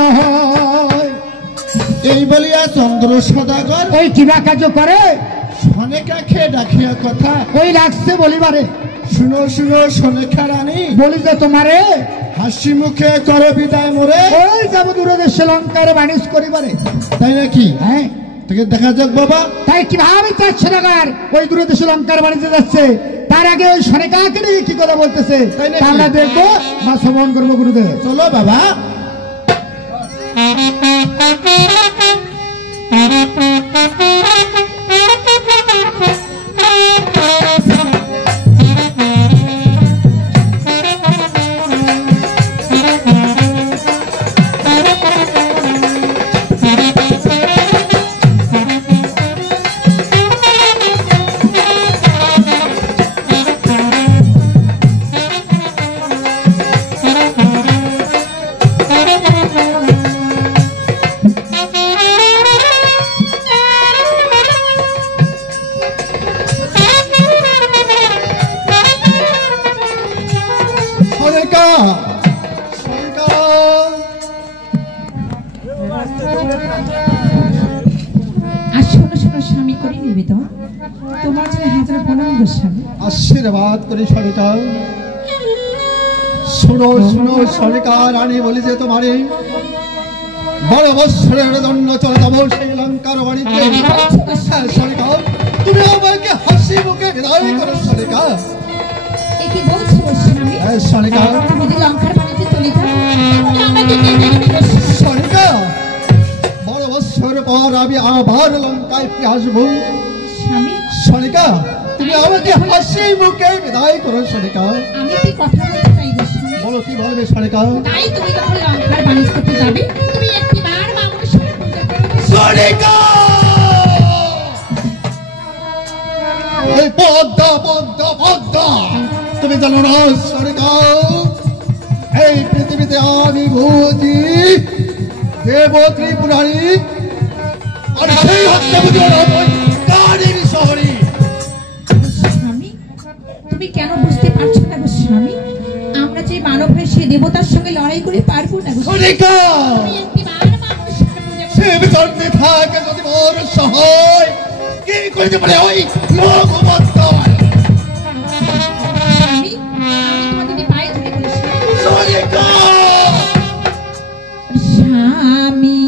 নয়। এই বলিয়া চন্দ্র সদাগর ওই কিবা কাজ করে সনেকাকে ডাকিয়া কথা ওই লাগছে বলিবারে। শুনো শুনো সনেকা রানী, বলি যে তোমারে হাসি মুখে করো বিদায় মোরে। ওই যাব দূরদেশে লঙ্কার বাণিজ করিবারে। তাই নাকি? হ্যাঁ, তোকে দেখা যাক বাবা। তাই কিভাবে চার সদাগর ওই দূরদেশে লঙ্কার বাণিজ্যে যাচ্ছে, তার আগে ওই সনেকাকে নিয়ে কি কথা বলতেছে তাই নাকি? আমরা দেখবো বা শ্রবণ করবো গুরুদেব। চলো বাবা। আশীর্বাদ করি সরকা। শুনো শুনো সরকা রানী, বলি যে তোমারে 12 বৎসরের জন্য চলে যাবো সেই লঙ্কার বাড়িতে। সরকা, তুমি আমাকে হাসি মুখে বিদায় করো সরকা। কি বলছো স্বামী? সরকা, তুমি যে লঙ্কার বাড়িতে চলে যাও, আমাকে কে দেখবে? সরকা, 12 বৎসর পর আমি আবার লঙ্কায় ফিরে আসবো। স্বামী, সরকা, তুমি আমাকে হাসি মুখে বিদায় করো সরকা। আমি কি কথা বলতে চাই গো স্বামী? বলো কি বলবে সরকা? তাই তুমি যখন লঙ্কার বাণিজ্য করতে যাবে, তুমি একটিবার মানুষের পূজা করো সরকা। এই পদ্মা পদ্মা পদ্মা, তুমি জানো না সরকা, এই পৃথিবীতে আমি বুঝি দেব ত্রিপুরারি, আর সেই হত্যা বুঝি শহরে। স্বামী, তুমি কেন বুঝতে পারছো না গো স্বামী? আমরা যে মানব হয়ে সে দেবতার সঙ্গে লড়াই করে পারবো না গো সরকা। তুমি একটিবার মানুষের পূজা করো। সে বিচরণে থাকে যদি মোর সহায়, কি করিতে পারে ওই লোকবদ্ধ। স্বামী, আমি তোমার যদি পায়ে ধরে বলি সরকা। স্বামী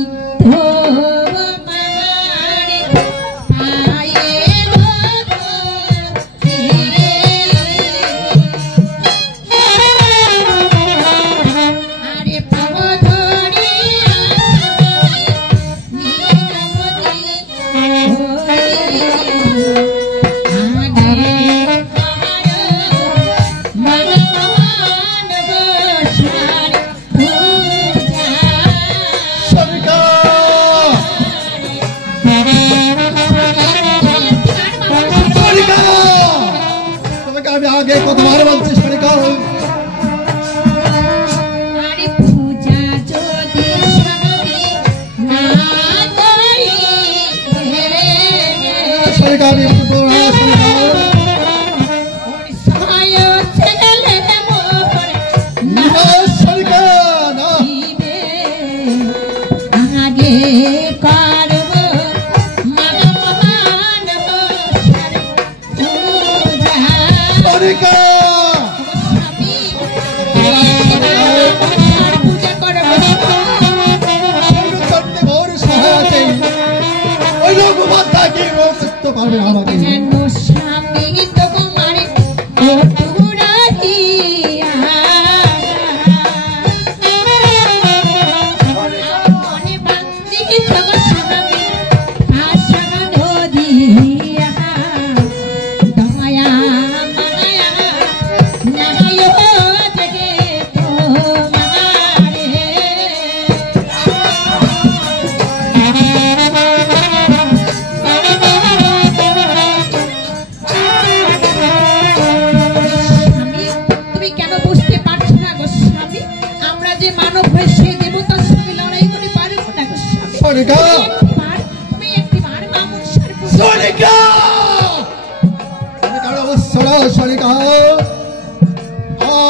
আমি আগে কতবার বলছি সরকা, আরে পূজা যদি স্বামী না করি সরকা আমি পারবে আমাকে স্বামী তোমার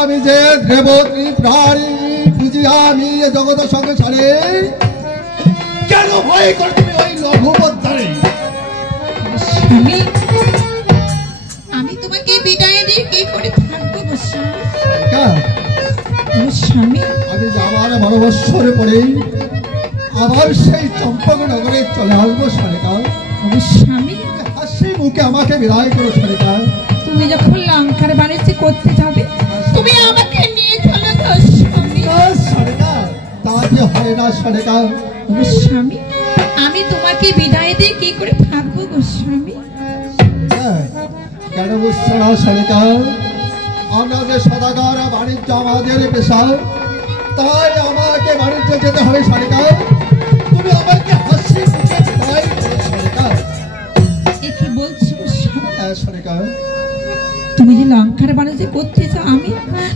আমি যে দেবত্রী প্রাণী যে আমি এ জগৎ সংসারে কেন ভয় করে তুমি ওই লঘুপদ্ধারে? স্বামী, আমি তোমাকে বিদায় দিয়ে কি করে থাকবো গো স্বামী? ও স্বামী, আমি যাবার 12 বৎসর পরে আবার সেই চম্পকনগরে চলে আসবো সরেকা। ও স্বামী, হাসি মুখে আমাকে বিদায় করো সরেকা। তুমি যখন লঙ্কার বাণিজ্য করতে যাবে তুমি আমাকে নিয়ে চলো গো স্বামী। সরেকা, তা যে হয় না সরেকা। ও স্বামী, আমি তোমাকে বিদায় দিয়ে কি করে থাকবো গো স্বামী? কেন বুঝছো না সরেকা? আমরা যে সদাগর বাণিজ্য আমাদের পেশা, তাই আমাকে বাণিজ্য যেতে হবে সরেকা। তুমি আমাকে হাসি মুখে বিদায় করো সরেকা। এ কি বলছো গো স্বামী? সরেকা, তুমি যে লঙ্কার বাণিজ্য করতে চাও,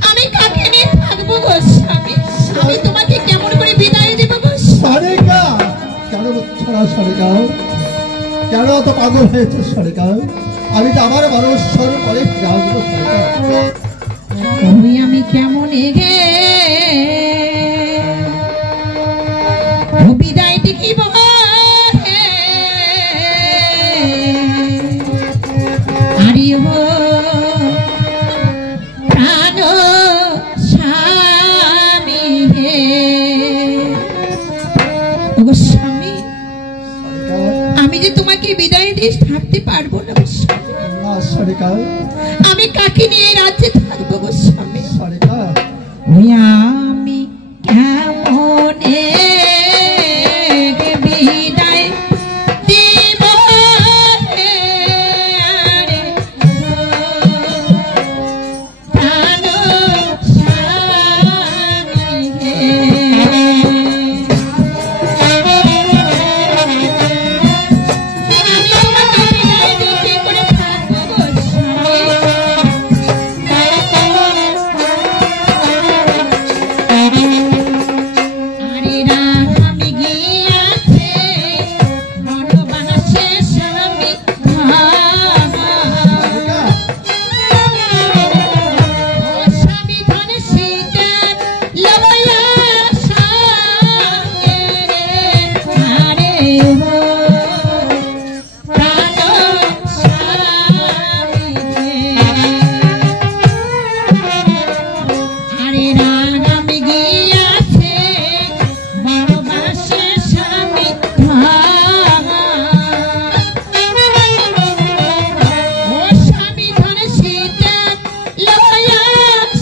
আমি কাকে নিয়ে থাকবো গো স্বামী? আমি তোমাকে কেমন করে বিদায় দেবো গো স্বামী? সরেকা, কেন বুঝছো না সরেকা? কেন অত পাগল হয়েছে সরেকা? আমি তো আবার 12 বৎসর পরে ফিরে আসবো সরেকা। আমি কেমন এগে বিদায় দেখিব আরে ও প্রাণ স্বামী হে। ওগো স্বামী, আমি যে তোমাকে বিদায় দিয়ে থাকতে পারবো না গো স্বামী। না সরেকা, আমি কাকে নিয়ে রাজ্যে থাকবো গো স্বামী? সরেকা, ওই আমি কেমন বিদায় দিব রে আরে প্রাণ স্বামী হে। আমি তোমাকে বিদায় দিয়ে কি করে থাকবো গো স্বামী? আরে রাম গিয়াছে বনবাসে স্বামী ধামা। ও স্বামী ধন সীতা লয়া সঙ্গে রে আরে ও প্রাণ স্বামী হে। আরে রাম গিয়াছে বনবাসে স্বামী ধামা। ও স্বামী ধন সীতা লয়া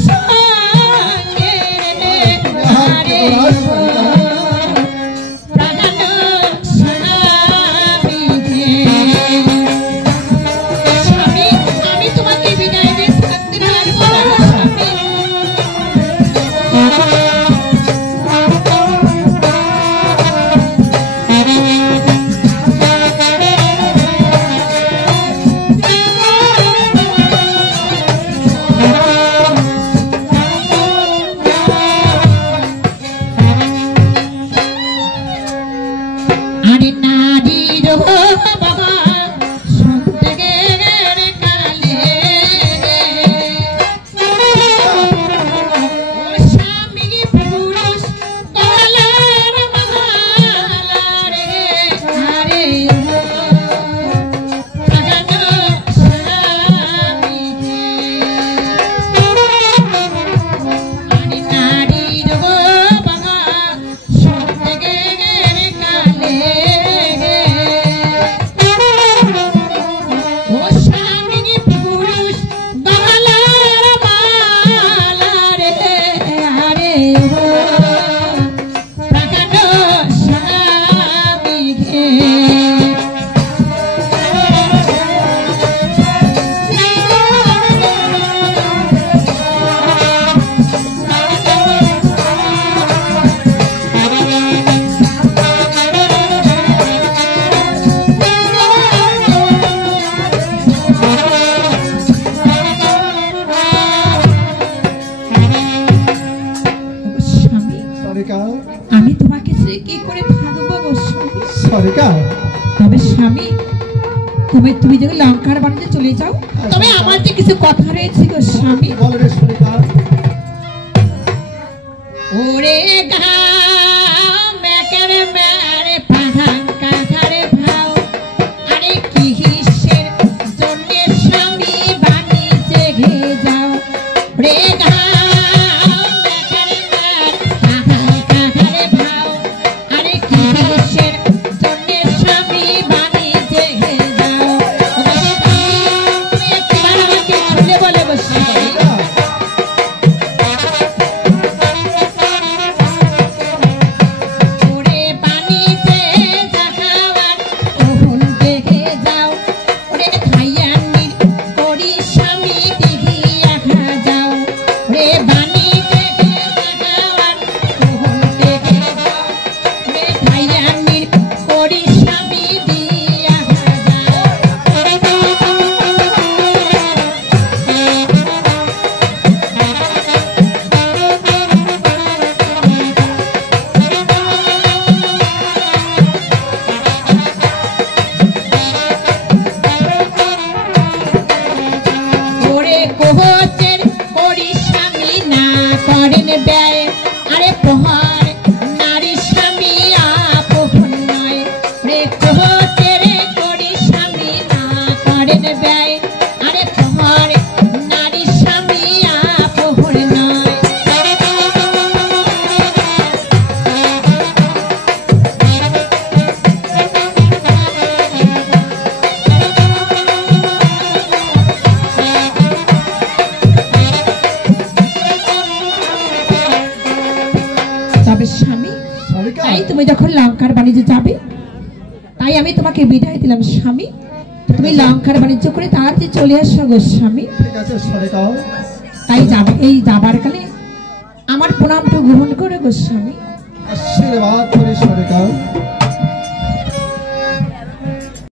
সঙ্গে রে আরে ও প্রাণ স্বামী হে। স্বামী, আমি তোমাকে বিদায় দিয়ে থাকতে পারবো না স্বামী। আরে নারীর বাবা সন্তেগের কালে ও স্বামী পুরুষ কলার মালার রে আরে ও প্রাণ স্বামী হে। আরে নারীর বাবা সন্তেগের কালে ও স্বামী পুরুষ কলার মালার রে আরে ও প্রাণ স্বামী হে। স্বামী, সরেকা, আমি তোমাকে সে কি করে থাকবো গো স্বামী? সরেকা, তবে স্বামী, তুমি যদি লঙ্কার বাণিজ্যে চলে যাও তবে আমার যে কিছু কথা রয়েছে গো স্বামী। বল রে সরেকা। ও ওরে ঘাও মেকের মেরে পাহাং কাকারে ভাও আরে কি হিসের জন্য স্বামী বাণিজ্যে ঘে যাও রে ঘাও মেকের মেরে পাহাং কাকারে ভাও আরে কি হিসের জন্য স্বামী বাণিজ্যে ঘে যাও তুমি একবার আমাকে খুলে বলে বসে ওরে বাণিজ্যে যাহাওয়ার ওহন দেখে যাও ওরে খাইয়ানির করি স্বামী দেখিয়া খা যাও ওরে বাণিজ্যে যাহাওয়ার ওহন দেখে যাও ওরে খাইয়ানির করি স্বামী দিয়া খা যাও ওরে কোহচের করি স্বামী না করেন ব্যয় আরে পোহার নারী স্বামী আপন নয় রে কোহচের করি স্বামী না করেন ব্যয় আরে পোহার নারী স্বামী আপন নয় তবে স্বামী সরিকা তাই তুমি যখন লঙ্কার বাণিজ্যে যাবে তাই আমি তোমাকে বিদায় দিলাম স্বামী তুমি লঙ্কার বাণিজ্য করে তাড়াতাড়ি চলে আসো গো স্বামী ঠিক আছে সরিকা তাই যাবে এই যাবার কালে আমার প্রণামটা গ্রহণ করে গো স্বামী আশীর্বাদ করে সরিকা